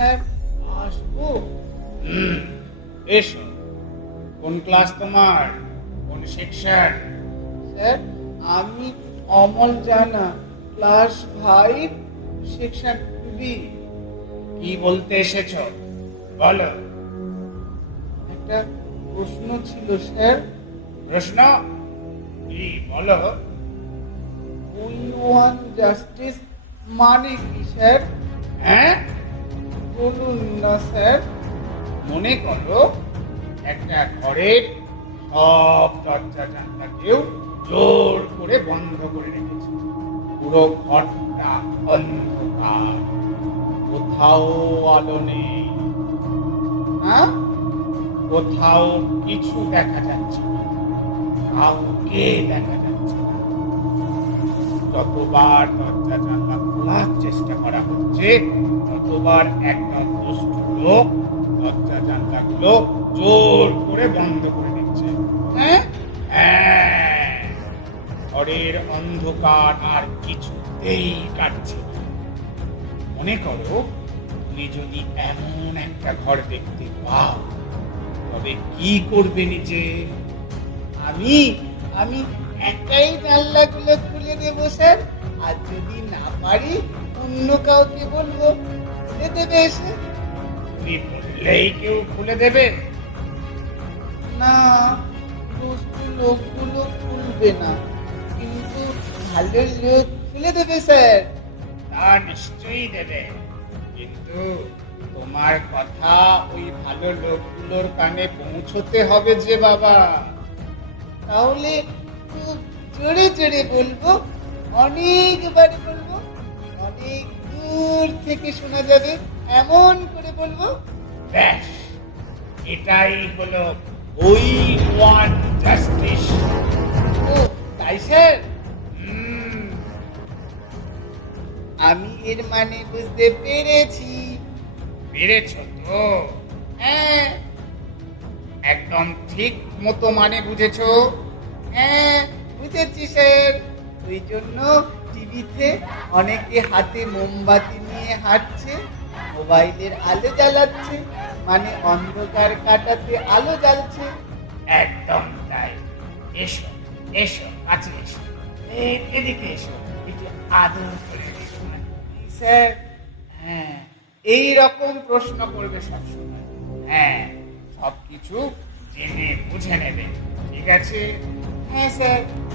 Sir আসব। এসো। কোন ক্লাস তোমার? কোন সেকশন স্যার আমি অমল জানা ক্লাস ফাইভ সেকশন বি। কি বলতে এসেছ? বলো। একটা প্রশ্ন ছিল স্যার। প্রশ্ন? কি বলো? উই ওয়ান জাস্টিস মানে কি স্যার? হ্যাঁ? স্যার। মনে করো একটা ঘরের সব দরজা জানলাকেও জোর করে বন্ধ করে রেখেছে। পুরো ঘরটা অন্ধকার। কোথাও আলো নেই। হ্যাঁ? কোথাও কিছু দেখা যাচ্ছে কাউকে দেখা যতবার দরজা জানলা খোলার চেষ্টা করা হচ্ছে, ততবার একটা দুষ্ট লোক দরজা জানলাগুলো জোর করে বন্ধ করে দিচ্ছে। হ্যাঁ? হ্যাঁ। ঘরের অন্ধকার আর কিছুতেই কাটছে মনে করো, তুমি যদি এমন একটা ঘর দেখতে পাও, তবে কি করবে নিজে? আমি আমি একাই জানলাগুলো পারি অন্য কাউকে বলব? খুলে দেবে এসে তুমি বললেই কেউ খুলে দেবে। না দুষ্টু লোকগুলো খুলবে না। কিন্তু ভালো লোক খুলে দেবে স্যার। তা নিশ্চয়ই দেবে। কিন্তু তোমার কথা ওই ভালো লোকগুলোর কানে পৌঁছতে হবে যে বাবা। তাহলে খুব জোরে জোরে বলব অনেকবার বলব। অনেক দূর থেকে শোনা যাবে, এমন করে বলব, ব্যাস, এটাই হলো ওই ওয়ান জাস্টিস। ও, তাই স্যার? আমি এর মানে বুঝতে পেরেছি। পেরেছ তো? হ্যাঁ। একদম ঠিক মতো মানে বুঝেছ। হ্যাঁ বুঝেছি স্যার। ওই জন্য টিভিতে অনেকে হাতে মোমবাতি নিয়ে হাঁটছে মোবাইলের আলো জ্বালাচ্ছে মানে অন্ধকার কাটাতে আলো জ্বালছে। একদম তাই। এসো এসো কাছে এসো। এ- এদিকে এসো একটু আদর করে এসো। না। স্যার হ্যাঁ এই রকম প্রশ্ন করবে সবসময়। হ্যাঁ সব কিছু জেনে বুঝে নেবে ঠিক আছে? হ্যাঁ স্যার।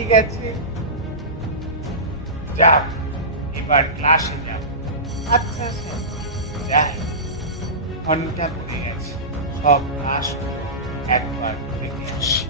ঠিক আছে। যাও এবার ক্লাসে যাও আচ্ছা স্যার যাই ঘণ্টা পড়ে গেছে। সব ক্লাস একবার দেখে আসি।